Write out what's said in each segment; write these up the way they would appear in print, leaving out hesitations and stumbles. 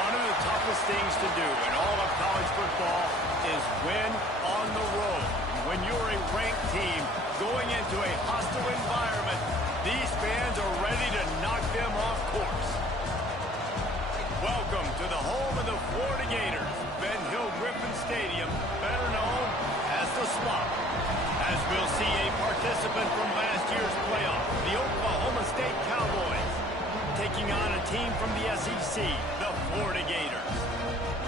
One of the toughest things to do in all of college football is win on the road. When you're a ranked team going into a hostile environment, these fans are ready to knock them off course. Welcome to the home of the Florida Gators, Ben Hill Griffin Stadium, better known as the Swamp. As we'll see a participant from last year's playoff, the Oklahoma State Cowboys, taking on a team from the SEC, the Florida Gators.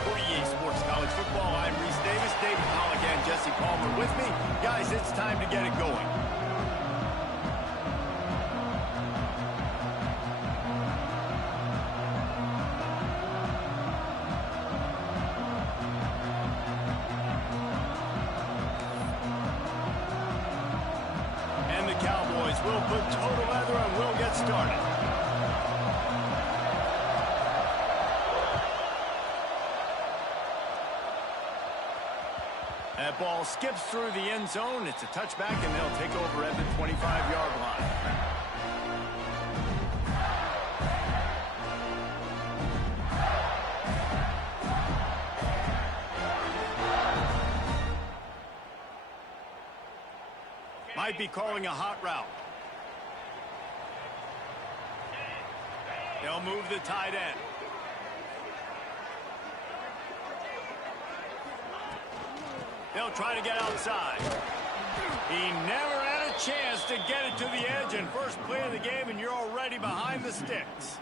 For EA Sports College Football, I'm Reese Davis, David Pollock, and Jesse Palmer with me. Guys, it's time to get it going. And the Cowboys will put total leather and we'll get started. That ball skips through the end zone. It's a touchback, and they'll take over at the 25-yard line. Might be calling a hot route. They'll move the tight end. They'll try to get outside. He never had a chance to get it to the edge, and first play of the game, and you're already behind the sticks.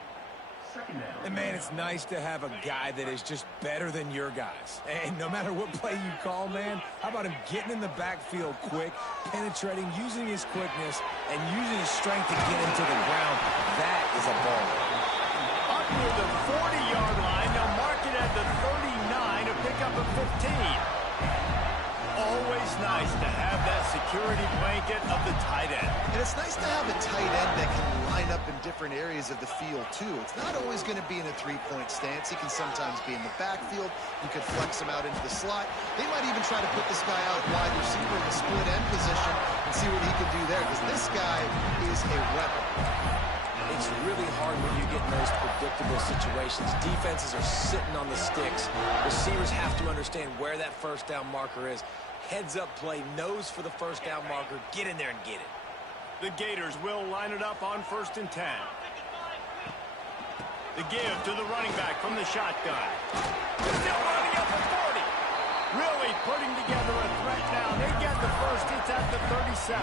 And, man, it's nice to have a guy that is just better than your guys. And no matter what play you call, man, how about him getting in the backfield quick, penetrating, using his quickness, and using his strength to get him to the ground. That is a ball. Up near the 40-yard line, they'll mark it at the 39 to pick up a 15. Always nice to have that security blanket of the tight end. And it's nice to have a tight end that can line up in different areas of the field, too. It's not always going to be in a three-point stance. He can sometimes be in the backfield. You could flex him out into the slot. They might even try to put this guy out wide receiver in the split end position and see what he can do there, because this guy is a weapon. It's really hard when you get in those predictable situations. Defenses are sitting on the sticks. Receivers have to understand where that first down marker is. Heads-up play, nose for the first down marker. Get in there and get it. The Gators will line it up on 1st and 10. The give to the running back from the shotgun. Still running up at 40. Really putting together a threat now. They get the first. It's at the 37.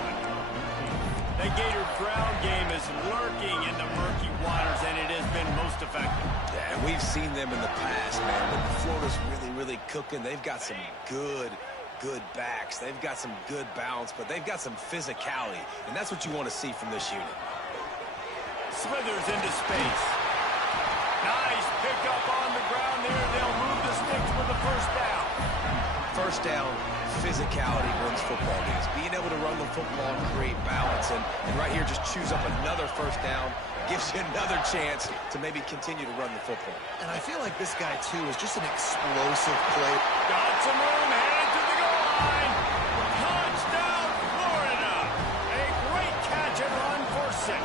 The Gator ground game is lurking in the murky waters, and it has been most effective. Yeah, we've seen them in the past, man. But Florida's really cooking. They've got some good backs. They've got some good balance, but they've got some physicality, and that's what you want to see from this unit. Slithers into space. Nice pickup on the ground there. They'll move the sticks with the first down. First down, physicality wins football games. Being able to run the football and create balance, and right here just choose up another first down, gives you another chance to maybe continue to run the football. And I feel like this guy, too, is just an explosive play. Got some room, headed to the goal line. Touchdown, Florida. A great catch and run for 6.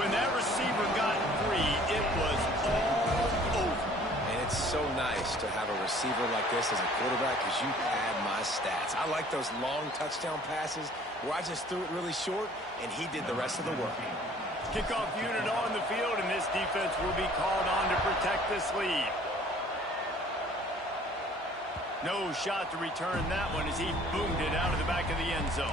When that receiver got 3, it was all over. And it's so nice to have a receiver like this as a quarterback because you pad my stats. I like those long touchdown passes where I just threw it really short and he did the rest of the work. Kickoff unit on the field, and this defense will be called on to protect this lead. No shot to return that one as he boomed it out of the back of the end zone.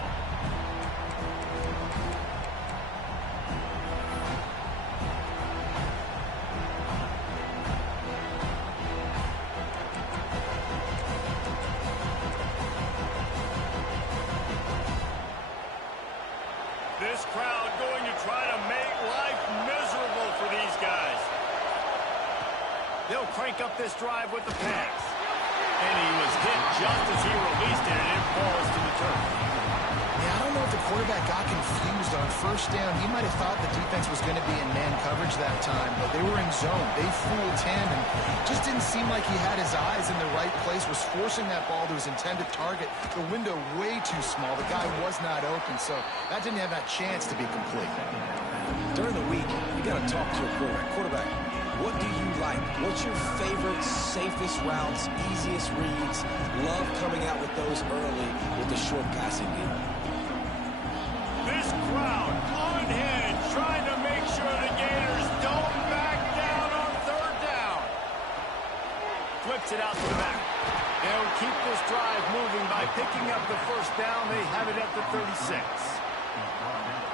This crowd going to try to make life miserable for these guys. They'll crank up this drive with the pass. And he was hit just as he released it, and it falls to the turf. Yeah, I don't know if the quarterback got confused on first down. He might have thought the defense was going to be in man coverage that time, but they were in zone. They fooled him, and just didn't seem like he had his eyes in the right place, was forcing that ball to his intended target. The window way too small. The guy was not open, so that didn't have that chance to be complete. During the week, you got to talk to your quarterback. Quarterback, What do you like? What's your favorite, safest routes, easiest reads? Love coming out with those early with the short passing game. This crowd on edge, trying to make sure the Gators don't back down on third down. Flips it out to the back. They'll keep this drive moving by picking up the first down. They have it at the 36.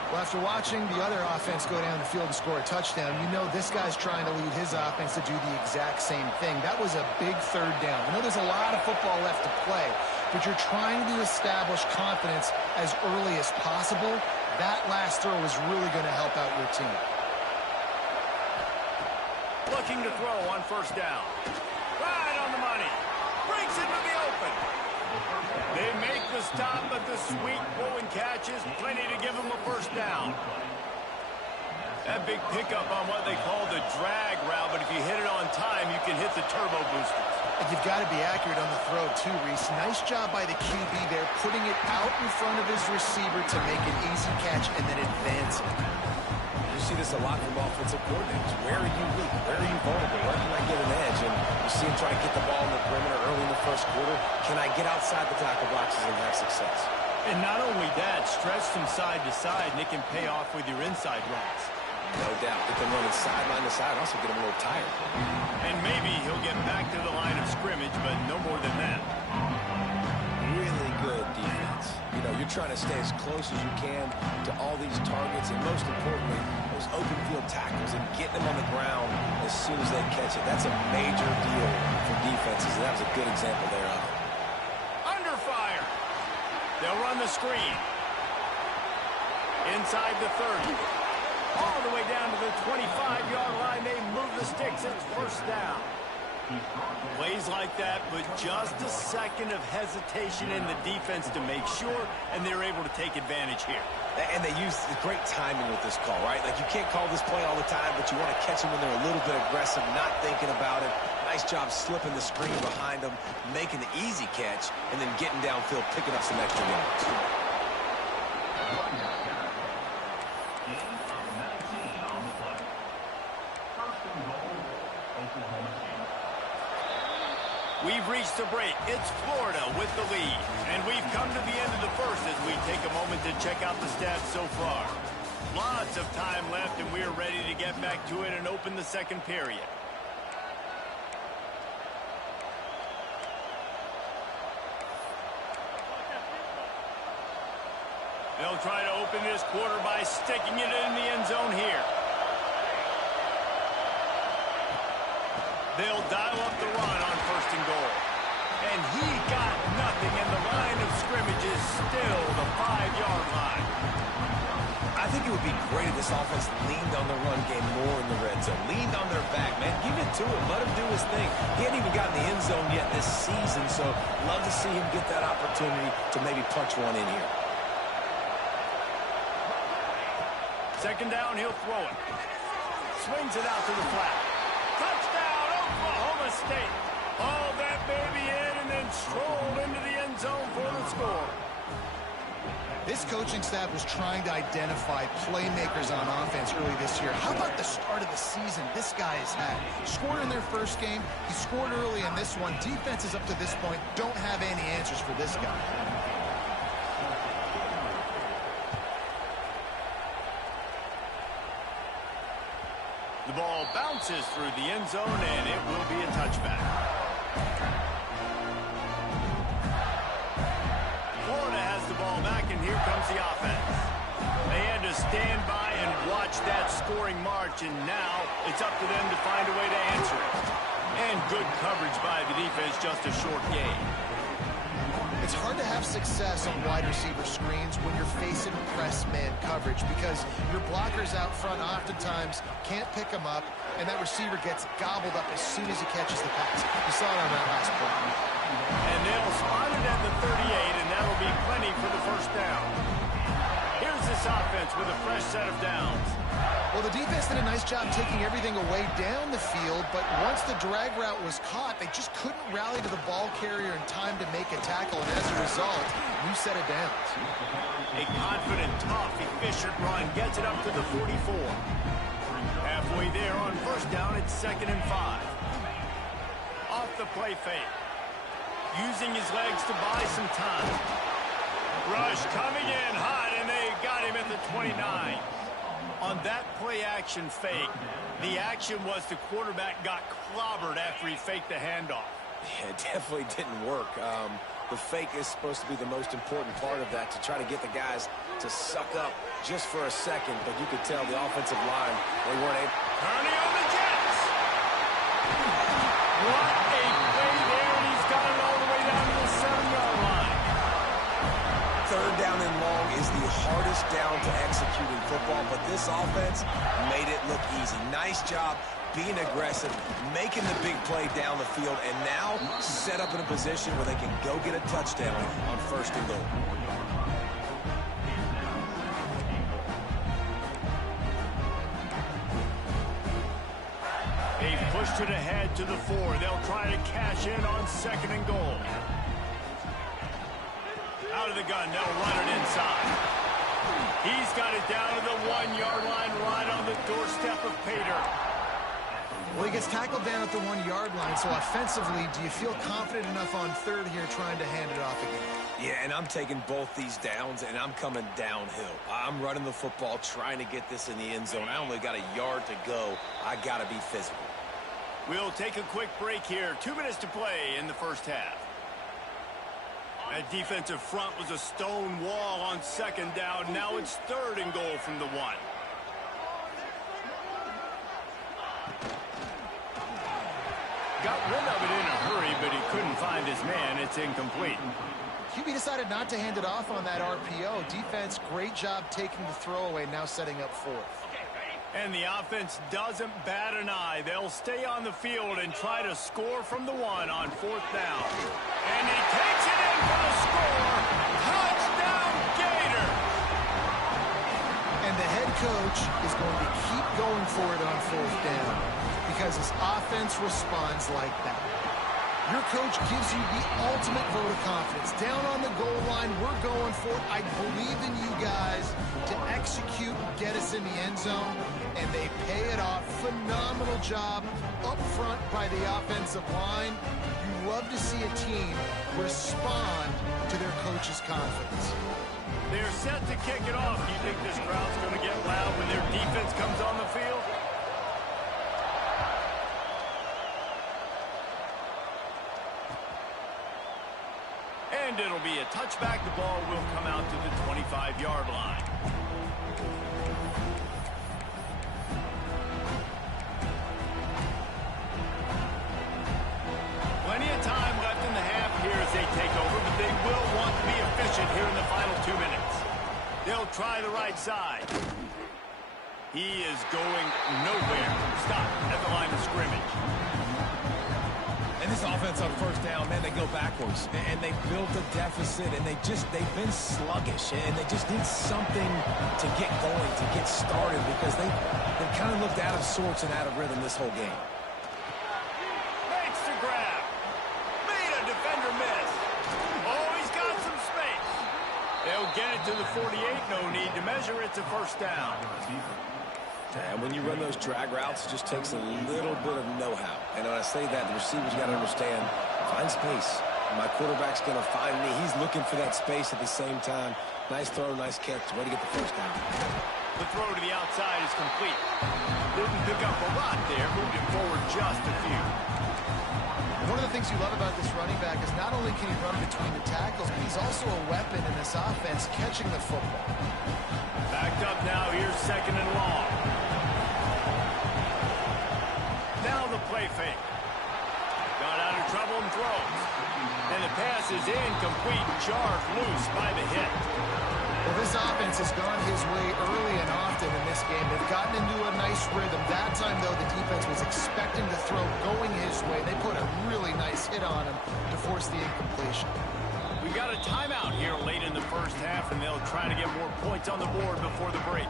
Well, after watching the other offense go down the field and score a touchdown, you know this guy's trying to lead his offense to do the exact same thing. That was a big third down. I know there's a lot of football left to play, but you're trying to establish confidence as early as possible. That last throw is really going to help out your team. Looking to throw on first down. Right on the money. Breaks into the open. They make the stop, but the sweet throw and catch is plenty to give them a first down. That big pickup on what they call the drag route, but if you hit it on time, you can hit the turbo boosters. You've got to be accurate on the throw, too, Reese. Nice job by the QB there, putting it out in front of his receiver to make an easy catch and then advance it. You see this a lot from offensive coordinators. Where are you weak? Where are you vulnerable? Where can I get an edge? And you see him try to get the ball in the perimeter early in the first quarter. Can I get outside the tackle boxes and have success? And not only that, stretch from side to side, and it can pay off with your inside runs. No doubt. It can run sideline to side, also get him a little tired. And maybe he'll get back to the line of scrimmage, but no more than that. Really good defense. You know, you're trying to stay as close as you can to all these targets, and most importantly, those open field tackles and getting them on the ground as soon as they catch it. That's a major deal for defenses, and that was a good example there of it. Under fire. They'll run the screen. Inside the 30. All the way down to the 25-yard line. They move the sticks. It's first down. Plays like that, but just a second of hesitation in the defense to make sure, and they're able to take advantage here. And they use great timing with this call, right? Like, you can't call this play all the time, but you want to catch them when they're a little bit aggressive, not thinking about it. Nice job slipping the screen behind them, making the easy catch, and then getting downfield, picking up some extra yards. We've reached the break. It's Florida with the lead. And we've come to the end of the first as we take a moment to check out the stats so far. Lots of time left, and we're ready to get back to it and open the second period. They'll try to open this quarter by sticking it in the end zone here. They'll dial up the run on first and goal. And he got nothing, and the line of scrimmage is still the 5-yard line. I think it would be great if this offense leaned on the run game more in the red zone. Leaned on their back, man. Give it to him. Let him do his thing. He hadn't even gotten the end zone yet this season, so love to see him get that opportunity to maybe punch one in here. Second down, he'll throw it. Swings it out to the flat. Touchdown, Oklahoma State. Hauled that baby in and then strolled into the end zone for the score. This coaching staff was trying to identify playmakers on offense early this year. How about the start of the season this guy has had? Scored in their first game. He scored early in this one. Defenses up to this point don't have any answers for this guy. The ball bounces through the end zone, and it will be a touchback. Florida has the ball back, and here comes the offense. They had to stand by and watch that scoring march, and now it's up to them to find a way to answer it. And good coverage by the defense, just a short gain. It's hard to have success on wide receiver screens when you're facing press man coverage because your blockers out front oftentimes can't pick them up, and that receiver gets gobbled up as soon as he catches the pass. You saw it on that last play. And they'll spot it at the 38, and that'll be plenty for the first down. Here's this offense with a fresh set of downs. Well, the defense did a nice job taking everything away down the field, but once the drag route was caught, they just couldn't rally to the ball carrier in time to make a tackle, and as a result, new set of downs. A confident, tough, efficient run gets it up to the 44. Halfway throwaway there on first down. It's 2nd and 5. Off the play fake. Using his legs to buy some time. Rush coming in hot, and they got him at the 29. On that play-action fake, the action was the quarterback got clobbered after he faked the handoff. Yeah, it definitely didn't work. The fake is supposed to be the most important part of that, to try to get the guys to suck up just for a second. But you could tell the offensive line, they weren't able. Turning on the Jets. What a play there, and he's got it all the way down to the 7-yard line. 3rd down and long is the hardest down to execute in football, but this offense made it look easy. Nice job being aggressive, making the big play down the field, and now set up in a position where they can go get a touchdown on 1st and goal. They've pushed it ahead to the 4. They'll try to cash in on 2nd and goal. Out of the gun, they'll run it inside. He's got it down to the 1-yard line, right on the doorstep of Pater. Well, he gets tackled down at the 1-yard line, so offensively, do you feel confident enough on 3rd here trying to hand it off again? Yeah, and I'm taking both these downs, and I'm coming downhill. I'm running the football, trying to get this in the end zone. I only got a yard to go. I got to be physical. We'll take a quick break here. 2 minutes to play in the first half. That defensive front was a stone wall on 2nd down. Now it's 3rd and goal from the 1. Got rid of it in a hurry, but he couldn't find his man. It's incomplete. QB decided not to hand it off on that RPO. Defense, great job taking the throwaway, now setting up 4th. And the offense doesn't bat an eye. They'll stay on the field and try to score from the 1 on 4th down. And he takes it in for the score. Touchdown, Gator! And the head coach is going to keep going for it on 4th down because his offense responds like that. Your coach gives you the ultimate vote of confidence. Down on the goal line, we're going for it. I believe in you guys to execute and get us in the end zone, and they pay it off. Phenomenal job up front by the offensive line. You love to see a team respond to their coach's confidence. They're set to kick it off. Do you think this crowd's going to get loud when their defense comes on the field? And it'll be a touchback. The ball will come out to the 25-yard line. Plenty of time left in the half here as they take over, but they will want to be efficient here in the final 2 minutes. They'll try the right side. He is going nowhere. Stop at the line of scrimmage. And this offense on 1st down, man, they go backwards. And they built a deficit, and they've been sluggish. And they just need something to get going, to get started, because they've kind of looked out of sorts and out of rhythm this whole game. Makes the grab. Made a defender miss. Oh, he's got some space. They'll get it to the 48. No need to measure. It's a 1st down. And when you run those drag routes, it just takes a little bit of know-how. And when I say that, the receivers got to understand, find space. My quarterback's going to find me. He's looking for that space at the same time. Nice throw, nice catch. Way to get the 1st down. The throw to the outside is complete. Didn't pick up a lot there. Moved him forward just a few. One of the things you love about this running back is not only can he run between the tackles, but he's also a weapon in this offense, catching the football. Backed up now. Here's 2nd and long. Now the play fake. Got out of trouble and throws. And the pass is incomplete. Charged loose by the hit. Well, this offense has gone his way early and often in this game. They've gotten into a nice rhythm. That time, though, the defense was expecting the throw going his way. They put a really nice hit on him to force the incompletion. We got a timeout here late in the first half, and they'll try to get more points on the board before the break.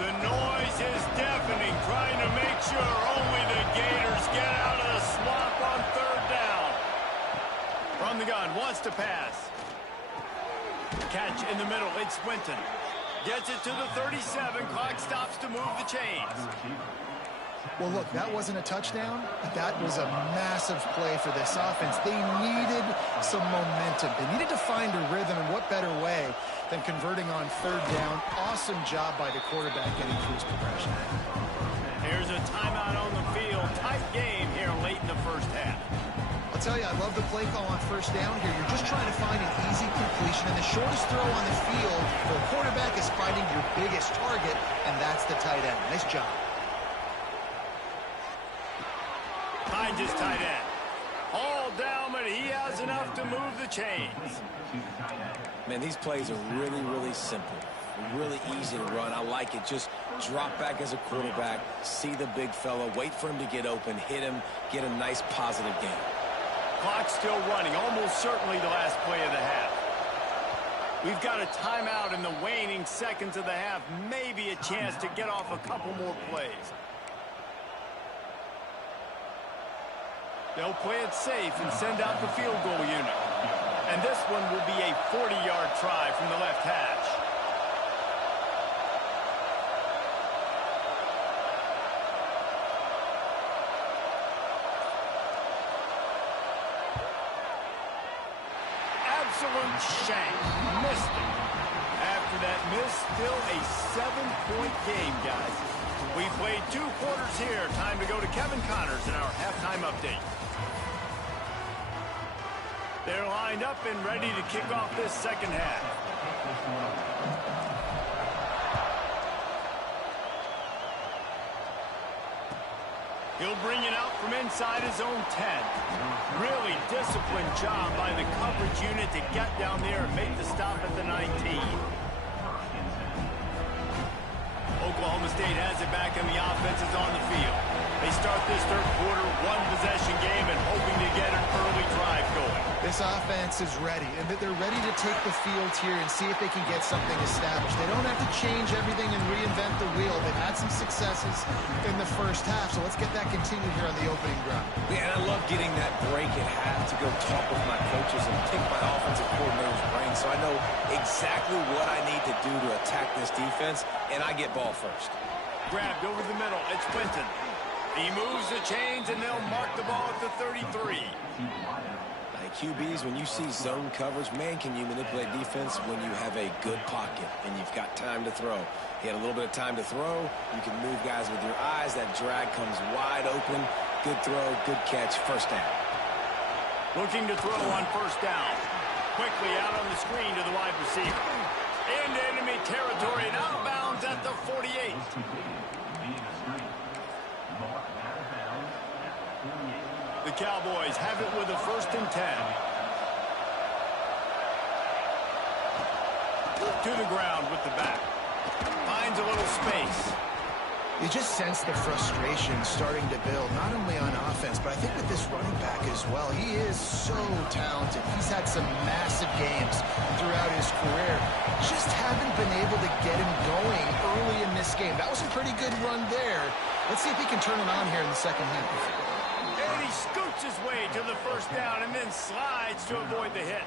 The noise is deafening, trying to make sure only the Gators get out of the swamp on 3rd down. From the gun, wants to pass. Catch in the middle, it's Winton. Gets it to the 37. Clock stops to move the chains. Well, look, that wasn't a touchdown, but that was a massive play for this offense. They needed some momentum. They needed to find a rhythm, and what better way than converting on third down. Awesome job by the quarterback getting through his progression. Here's a timeout on the field. Tight game here late in the first half. I'll tell you, I love the play call on first down here. You're just trying to find an easy completion, and the shortest throw on the field for a quarterback is finding your biggest target, and that's the tight end. Nice job. Finds his tight end. All down, but he has enough to move the chains. Man, these plays are really, really simple. Really easy to run. I like it. Just drop back as a quarterback, see the big fella, wait for him to get open, hit him, get a nice positive game. Clock's still running, almost certainly the last play of the half. We've got a timeout in the waning seconds of the half. Maybe a chance to get off a couple more plays. They'll play it safe and send out the field goal unit. And this one will be a 40-yard try from the left hash. Absolute shank. Missed it. After that miss, still a 7-point game, guys. We played 2 quarters here. Time to go to Kevin Connors in our halftime update. They're lined up and ready to kick off this second half. He'll bring it out from inside his own 10. Really disciplined job by the coverage unit to get down there and make the stop at the 19. Oklahoma State has it back and the offense is on the field. They start this third quarter, 1-possession game and hoping to get an early drive going. This offense is ready, and they're ready to take the field here and see if they can get something established. They don't have to change everything and reinvent the wheel. They've had some successes in the first half, so let's get that continued here on the opening drive. Yeah, and I love getting that break at half to go talk with my coaches and pick my offensive coordinator's brain so I know exactly what I need to do to attack this defense, and I get ball first. Grabbed over the middle. It's Quinton. He moves the chains, and they'll mark the ball at the 33. QBs, when you see zone coverage, man, can you manipulate defense when you have a good pocket and you've got time to throw. He had a little bit of time to throw. You can move guys with your eyes. That drag comes wide open. Good throw, good catch, first down. Looking to throw on first down. Quickly out on the screen to the wide receiver. Into enemy territory and out of bounds at the 48. The Cowboys have it with a 1st and 10. To the ground with the back. Finds a little space. You just sense the frustration starting to build, not only on offense, but I think with this running back as well. He is so talented. He's had some massive games throughout his career. Just haven't been able to get him going early in this game. That was a pretty good run there. Let's see if he can turn it on here in the second half. And he scoots his way to the first down and then slides to avoid the hit.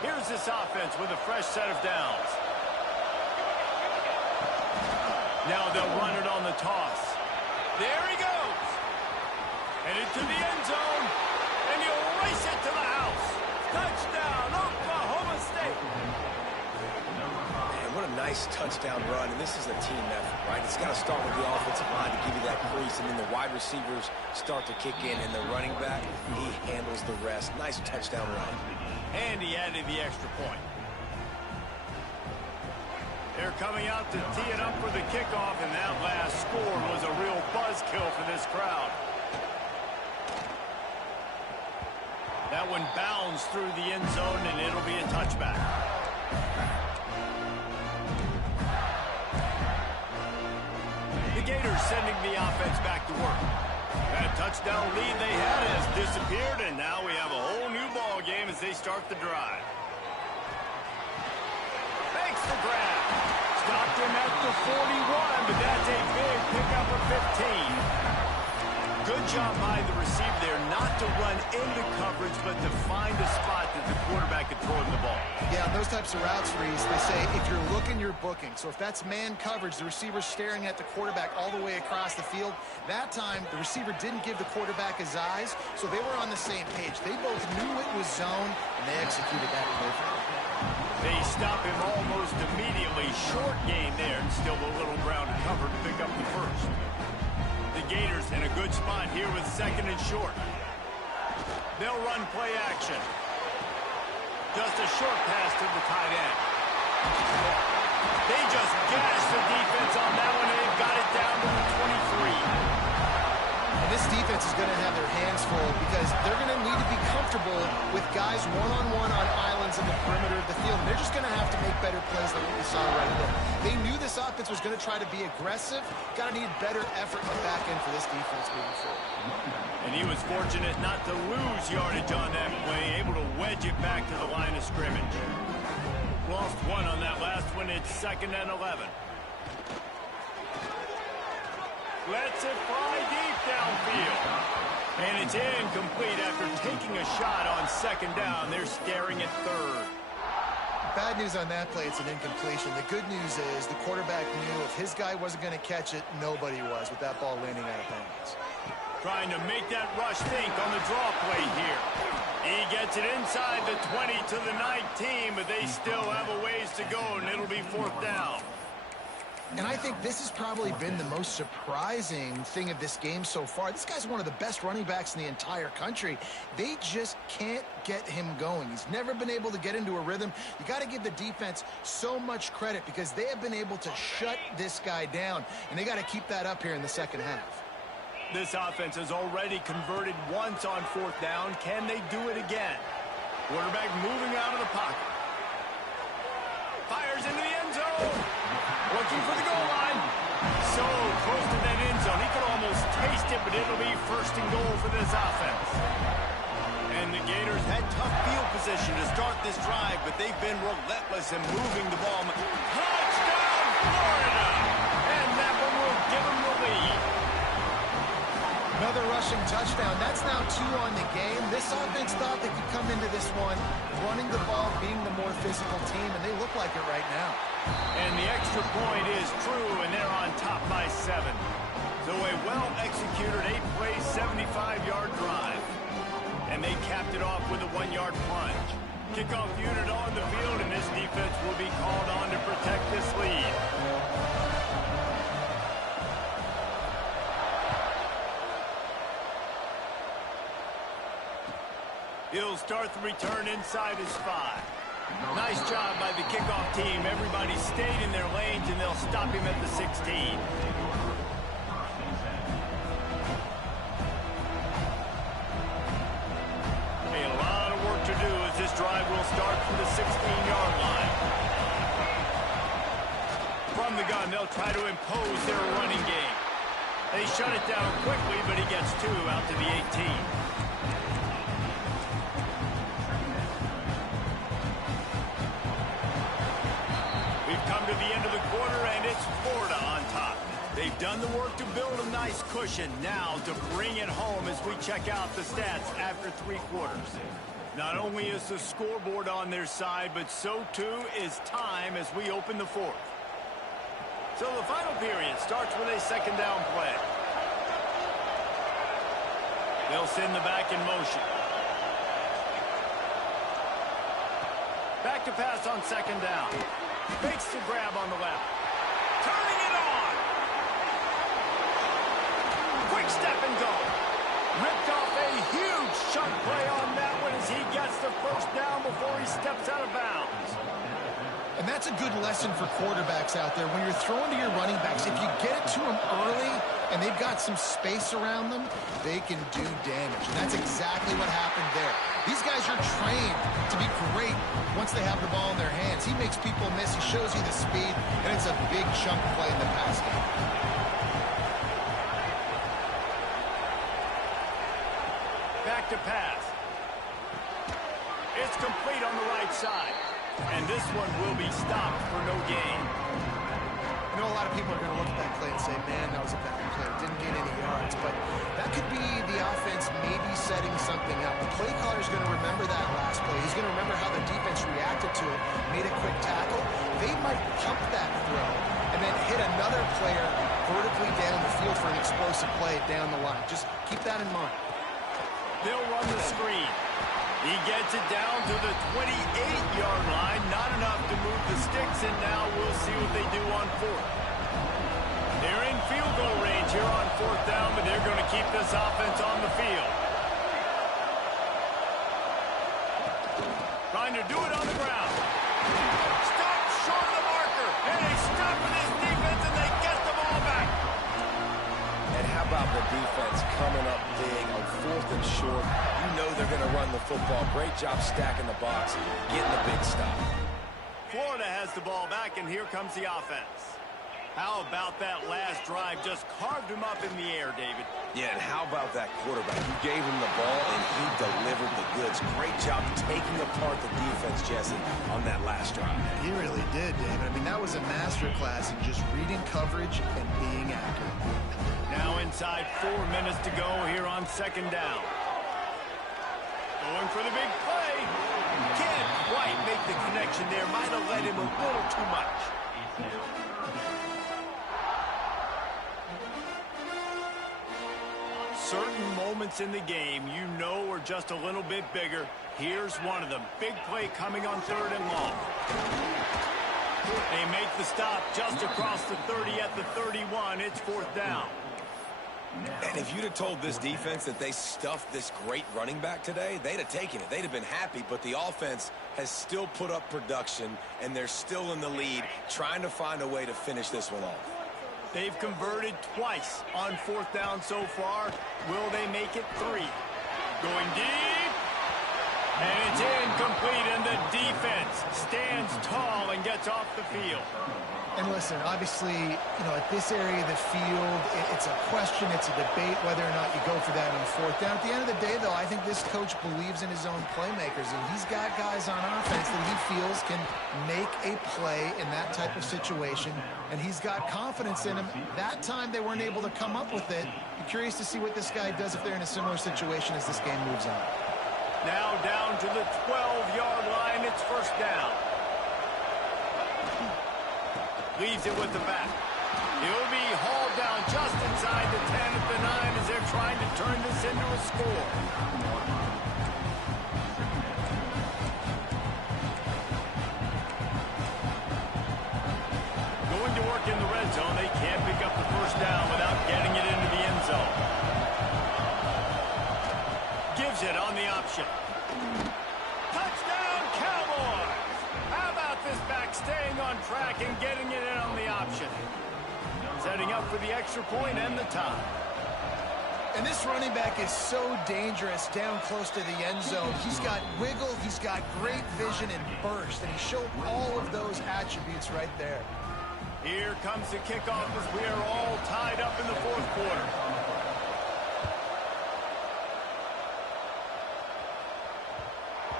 Here's this offense with a fresh set of downs. Now they'll run it on the toss. There he goes. Headed to the end zone. And he'll race it to the house. Touchdown, Oklahoma State. Man, what a nice touchdown run. And this is a team effort, right? It's got to start with the offensive line to give you that crease. And then the wide receivers start to kick in. And the running back, he handles the rest. Nice touchdown run. And he added the extra point. They're coming out to tee it up for the kickoff, and that last score was a real buzzkill for this crowd. That one bounds through the end zone, and it'll be a touchback. The Gators sending the offense back to work. That touchdown lead they had has disappeared, and now we have a whole new ball game as they start the drive. Thanks for grab. Stopped him at the 41, but that's a big pickup of 15. Good job by the receiver there not to run into coverage, but to find a spot that the quarterback could throw him the ball. Yeah, on those types of routes, Reese, they say if you're looking, you're booking. So if that's man coverage, the receiver's staring at the quarterback all the way across the field. That time, the receiver didn't give the quarterback his eyes, so they were on the same page. They both knew it was zone, and they executed that perfectly. They stop him almost immediately. Short gain there, and still a little ground to cover to pick up the first. The Gators in a good spot here with second and short. They'll run play action. Just a short pass to the tight end. They just gashed the defense on that one, and they've got it down to the 23. This defense is going to have their hands full because they're going to need to be comfortable with guys one-on-one on islands in the perimeter of the field. And they're just going to have to make better plays than what we saw right there. They knew this offense was going to try to be aggressive. Got to need better effort in the back end for this defense moving forward. And he was fortunate not to lose yardage on that play, able to wedge it back to the line of scrimmage. Lost one on that last one. It's 2nd and 11. Lets it fly deep downfield. And it's incomplete after taking a shot on 2nd down. They're staring at 3rd. Bad news on that play, it's an incompletion. The good news is the quarterback knew if his guy wasn't going to catch it, nobody was with that ball landing out of bounds. Trying to make that rush think on the draw play here. He gets it inside the 20 to the 19, but they still have a ways to go, and it'll be 4th down. And I think this has probably been the most surprising thing of this game so far. This guy's one of the best running backs in the entire country. They just can't get him going. He's never been able to get into a rhythm. You got to give the defense so much credit because they have been able to shut this guy down, and they got to keep that up here in the second half. This offense has already converted once on 4th down. Can they do it again? Quarterback moving out of the pocket. Fires into the end zone. Looking for the goal line. So close to that end zone. He could almost taste it, but it'll be 1st and goal for this offense. And the Gators had tough field position to start this drive, but they've been relentless in moving the ball. Touchdown, Florida! And that one will give them the lead. Another rushing touchdown. That's now 2 on the game. This offense thought they could come into this one running the ball, being the more physical team, and they look like it right now. And the extra point is true, and they're on top by 7. So a well-executed 8-play, 75-yard drive. And they capped it off with a 1-yard plunge. Kickoff unit on the field, and this defense will be called on to protect this lead. He'll start the return inside his 5. Nice job by the kickoff team. Everybody stayed in their lanes, and they'll stop him at the 16. A lot of work to do as this drive will start from the 16-yard line. From the gun, they'll try to impose their running game. They shut it down quickly, but he gets 2 out to the 18. To the end of the quarter, and it's Florida on top. They've done the work to build a nice cushion. Now to bring it home as we check out the stats after 3 quarters. Not only is the scoreboard on their side, but so too is time as we open the 4th. So the final period starts with a 2nd down play. They'll send the back in motion. Back to pass on 2nd down. Fakes the grab on the left. Turning it on. Quick step and go. Ripped off a huge chunk play on that one as he gets the 1st down before he steps out of bounds. And that's a good lesson for quarterbacks out there. When you're throwing to your running backs, if you get it to them early and they've got some space around them, they can do damage. And that's exactly what happened there. These guys are trained to be great once they have the ball in their hands. He makes people miss. He shows you the speed, and it's a big chunk play in the pass game. Back to pass. It's complete on the right side. And this one will be stopped for no gain. know a lot of people are going to look at that play and say, man, that was a bad play. Didn't get any yards. But that could be the offense maybe setting something up. The play caller's going to remember that last play. He's going to remember how the defense reacted to it, made a quick tackle. They might pump that throw and then hit another player vertically down the field for an explosive play down the line. Just keep that in mind. They'll run the screen. He gets it down to the 28-yard line. Not enough to move the sticks, and now we'll see what they do on fourth. They're in field goal range here on fourth down, but they're going to keep this offense on the field. Trying to do it on the ground. Stop short of the marker, and they stop with this defense, and they get the ball back. And how about the defense coming up big on fourth and short? You know they're going to run the football. Great job stacking the box, getting the big stop. Florida has the ball back, and here comes the offense. How about that last drive? Just carved him up in the air, David. Yeah, and how about that quarterback? You gave him the ball, and he delivered the goods. Great job taking apart the defense, Jesse, on that last drive. He really did, David. I mean, that was a masterclass in just reading coverage and being accurate. Now inside 4 minutes to go here on second down. Going for the big play. Can't quite make the connection there. Might have led him a little too much. Certain moments in the game you know are just a little bit bigger. Here's one of them. Big play coming on third and long. They make the stop just across the 30 at the 31. It's fourth down. And if you'd have told this defense that they stuffed this great running back today, they'd have taken it. They'd have been happy, but the offense has still put up production, and they're still in the lead, trying to find a way to finish this one off. They've converted twice on fourth down so far. Will they make it 3? Going deep. And it's incomplete, and the defense stands tall and gets off the field. And listen, obviously, you know, at this area of the field, it's a question, it's a debate whether or not you go for that on fourth down. At the end of the day, though, I think this coach believes in his own playmakers, and he's got guys on offense that he feels can make a play in that type of situation, and he's got confidence in him. That time they weren't able to come up with it. Be curious to see what this guy does if they're in a similar situation as this game moves on. Now down to the 12-yard line. It's first down. Leaves it with the back. He'll be hauled down just inside the 10 at the 9 as they're trying to turn this into a score. Going to work in the red zone. They can't pick up the first down without getting it into the end zone. Gives it on the option. Touchdown, Cowboys! How about this back staying on track and getting it in on the option? Setting up for the extra point and the tie. And this running back is so dangerous down close to the end zone. He's got wiggle, he's got great vision and burst, and he showed all of those attributes right there. Here comes the kickoff as we are all tied up in the fourth quarter.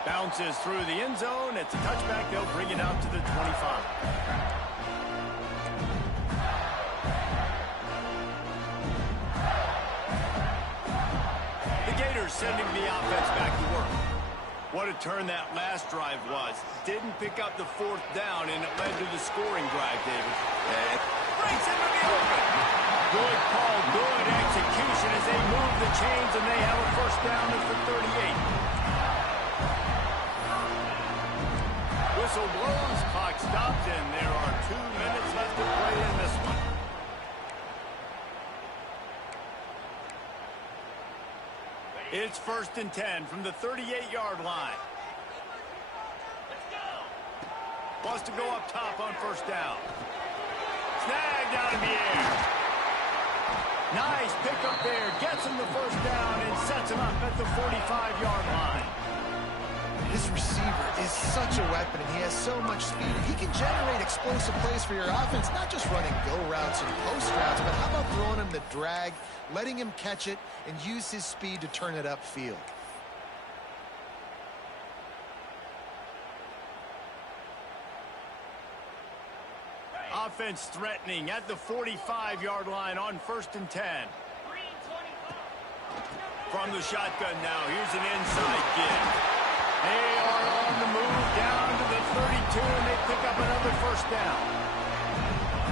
Bounces through the end zone. It's a touchback. They'll bring it out to the 25. The Gators sending the offense back to work. What a turn that last drive was. Didn't pick up the fourth down, and it led to the scoring drive, David. Breaks into the open. Good call, good execution as they move the chains, and they have a first down at the 38. Whistle blows, clock stopped, and there are 2 minutes left to play in this one. It's first and 10 from the 38-yard line. Wants to go up top on first down. Snagged out of the air. Nice pickup there. Gets him the first down and sets him up at the 45-yard line. This receiver is such a weapon, and he has so much speed. He can generate explosive plays for your offense, not just running go routes and post routes, but how about throwing him the drag, letting him catch it, and use his speed to turn it upfield. defense threatening at the 45-yard line on 1st and 10. From the shotgun now, here's an inside give. They are on the move down to the 32, and they pick up another 1st down.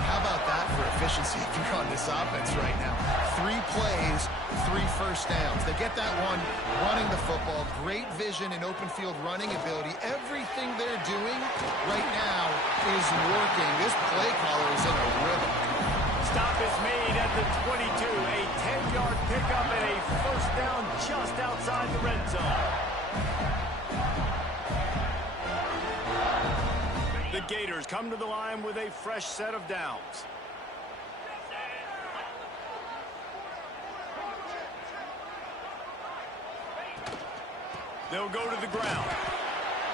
How about that for efficiency if you're on this offense right now? 3 plays, 3 1st downs. They get that one running the football. Great vision and open field running ability. Everything they're doing right now is working. This play caller is in a rhythm. Stop is made at the 22. A 10-yard pickup and a 1st down just outside the red zone. The Gators come to the line with a fresh set of downs. They'll go to the ground.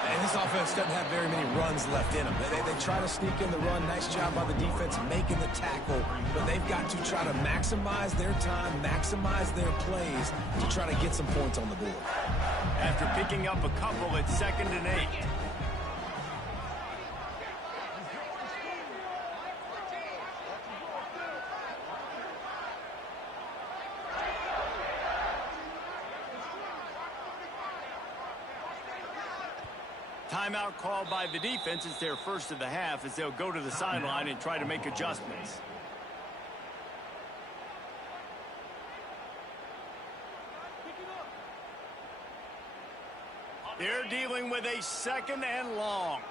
And this offense doesn't have very many runs left in them. They try to sneak in the run. Nice job by the defense making the tackle. But they've got to try to maximize their time, maximize their plays to try to get some points on the board. After picking up a couple, it's 2nd and 8. Timeout called by the defense. It's their 1st of the half as they'll go to the sideline and try to make adjustments. They're dealing with a 2nd and long.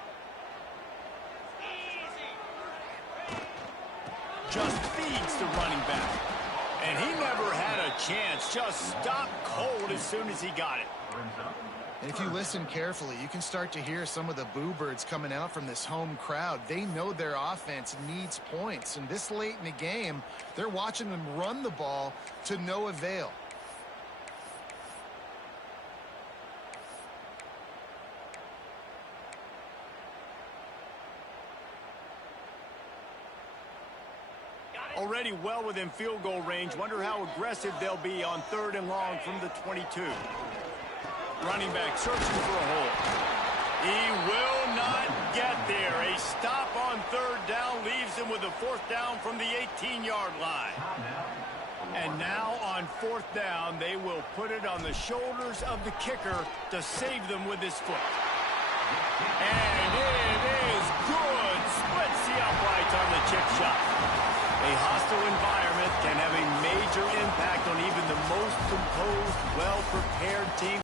Just feeds the running back. And he never had a chance. Just stopped cold as soon as he got it. And if you listen carefully, you can start to hear some of the boo birds coming out from this home crowd. They know their offense needs points. And this late in the game, they're watching them run the ball to no avail. Already well within field goal range. Wonder how aggressive they'll be on 3rd and long from the 22. Running back searching for a hole. He will not get there. A stop on 3rd down leaves him with a 4th down from the 18-yard line. And now on 4th down, they will put it on the shoulders of the kicker to save them with his foot. And it is good. Splits the uprights on the chip shot. A hostile environment can have a major impact on even the most composed, well-prepared team.